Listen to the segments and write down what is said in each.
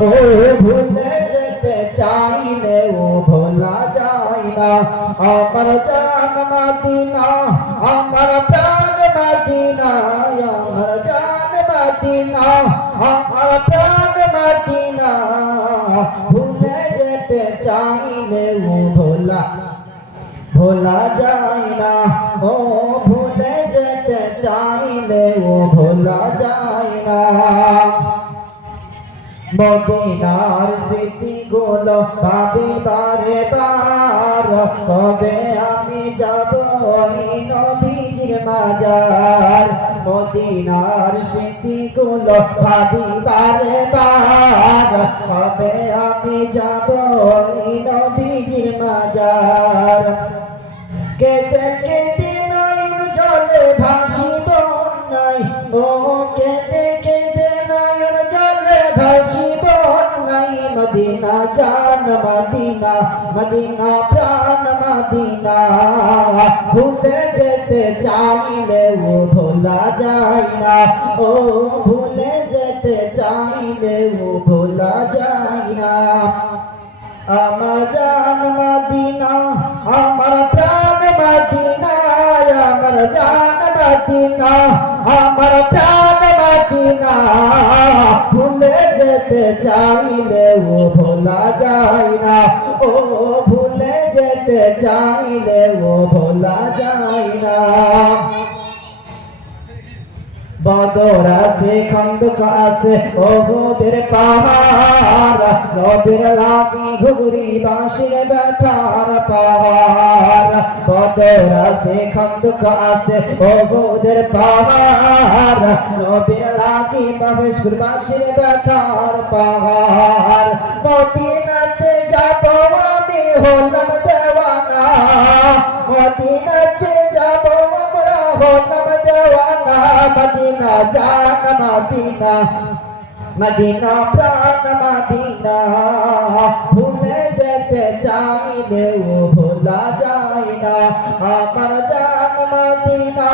ও ভুলে যেতে চাইলে ও ভোলা যায় না আমার জান মদিনা আমার প্রাণ মদিনা আমার জান মদিনা আমার প্রাণ মদিনা ভুলে যেতে চাইলে ও ভোলা যায় না ও ভুলে যেতে চাইলে ও ভোলা যায় না মদিনার স্মৃতিগুলো ভাবি বারে বার কবে আমি যাব ওই নবীজির মাজার মদিনার স্মৃতিগুলো ভাবি বারে বার কবে আমি যাব ওই নবীজির মাজার কেটে কেটে নয়ন জলে ভাসি বন্যাই ও কেটে কেটে নয়ন জলে ভাসি বন্যাই মদিনা জান মদিনা মদিনা প্রাণ মদিনা ভুলে যেতে চাইলে ও ভোলা যায় না ও ভুলে যেতে চাইলে ও ভোলা যায় না আমার জান মদিনা আমার প্রাণ মদিনা আমার জান মদিনা আমার প্রাণ মদিনা ভুলে যেতে চাইলে ও ভোলা যায় না ও ভুলে যেতে চাইলে ও ভোলা যায় না বদর আছে খন্দক আছে ওহুদের পাহাড় নবীর লাগি ঘুঘুরি বাঁশির ব্যথার পাহাড় বদর আছে খন্দক আছে ওহুদের পাহাড় নবীর লাগি বাঁশির ব্যথার পাহাড় মদিনাতে যাব আমি হলাম দেওয়ানা মদিনাতে যাব আমরা হলাম দেওয়ানা মদিনা জান মদিনা মদিনা প্রাণ মদিনা ভুলে যেতে চাইলে ও ভোলা যায় না আমার জান মদিনা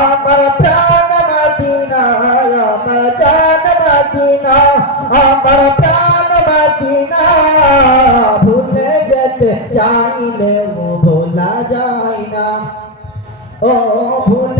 আমার প্রাণ মদিনা আমার জান মদিনা আমার প্রাণ মদিনা ভুলে যেতে চাইলে ও ভোলা যায় না ও ভুলে